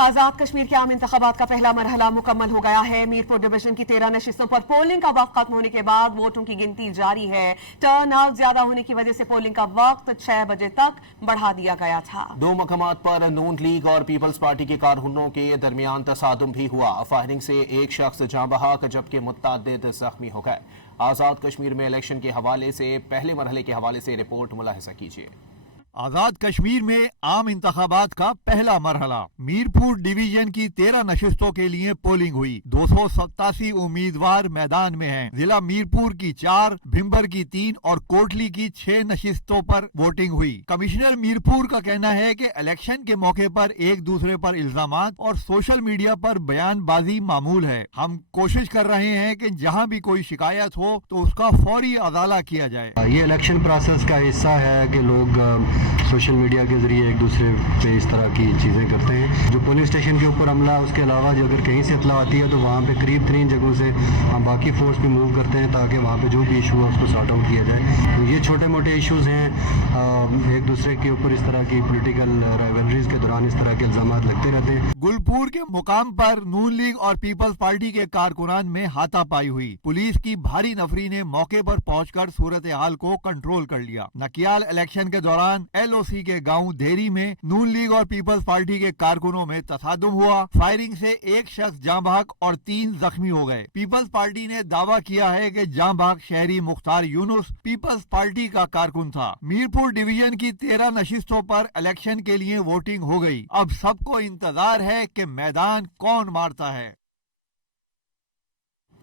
आजाद कश्मीर के आम इंतखाबात का पहला मरहला मुकम्मल हो गया है। मीरपुर डिवीजन की 13 नशिस्तों पर पोलिंग का वक्त खत्म होने के बाद वोटों की गिनती जारी है। टर्न आउट ज्यादा होने की वजह से पोलिंग का वक्त 6 बजे तक बढ़ा दिया गया था। दो मकामात पर नून लीग और पीपल्स पार्टी के कारकुनों के दरमियान तसादुम भी हुआ। फायरिंग से एक शख्स जाँ बहक जबकि मुतअद्दिद जख्मी हो गए। आजाद कश्मीर में इलेक्शन के हवाले से पहले मरहले के हवाले से रिपोर्ट मुलाहिजा कीजिए। आजाद कश्मीर में आम इंतखाबात का पहला मरहला। मीरपुर डिवीजन की 13 नशिस्तों के लिए पोलिंग हुई। 287 उम्मीदवार मैदान में हैं। जिला मीरपुर की 4, भिम्बर की 3 और कोटली की 6 नशिस्तों पर वोटिंग हुई। कमिश्नर मीरपुर का कहना है कि इलेक्शन के मौके पर एक दूसरे पर इल्जामात और सोशल मीडिया पर बयानबाजी मामूल है। हम कोशिश कर रहे हैं कि जहां भी कोई शिकायत हो तो उसका फौरी अदाला किया जाए। ये इलेक्शन प्रोसेस का हिस्सा है कि लोग सोशल मीडिया के जरिए एक दूसरे पे इस तरह की चीज़ें करते हैं। जो पुलिस स्टेशन के ऊपर हमला, उसके अलावा जो अगर कहीं से इतला आती है तो वहाँ पे करीब 3 जगहों से हम बाकी फोर्स भी मूव करते हैं ताकि वहाँ पे जो भी इशू है उसको सॉर्ट आउट किया जाए। तो ये छोटे मोटे इश्यूज हैं, एक दूसरे के ऊपर इस तरह की पॉलिटिकल राइवलरीज के दौरान इस तरह के इल्जाम लगते रहते हैं। गुलपुर के मुकाम पर नून लीग और पीपल्स पार्टी के कारकुनान में हाथापाई हुई। पुलिस की भारी नफरी ने मौके पर पहुंचकर सूरत हाल को कंट्रोल कर लिया। नकियाल इलेक्शन के दौरान LOC के गांव धेरी में नून लीग और पीपल्स पार्टी के कारकुनों में तसादुम हुआ। फायरिंग से एक शख्स जाँ बहक और 3 जख्मी हो गए। पीपल्स पार्टी ने दावा किया है कि जाँ बहक शहरी मुख्तार यूनुस पीपल्स पार्टी का कारकुन था। मीरपुर डिवीजन की 13 नशिस्तों पर इलेक्शन के लिए वोटिंग हो गई। अब सबको इंतजार है कि मैदान कौन मारता है।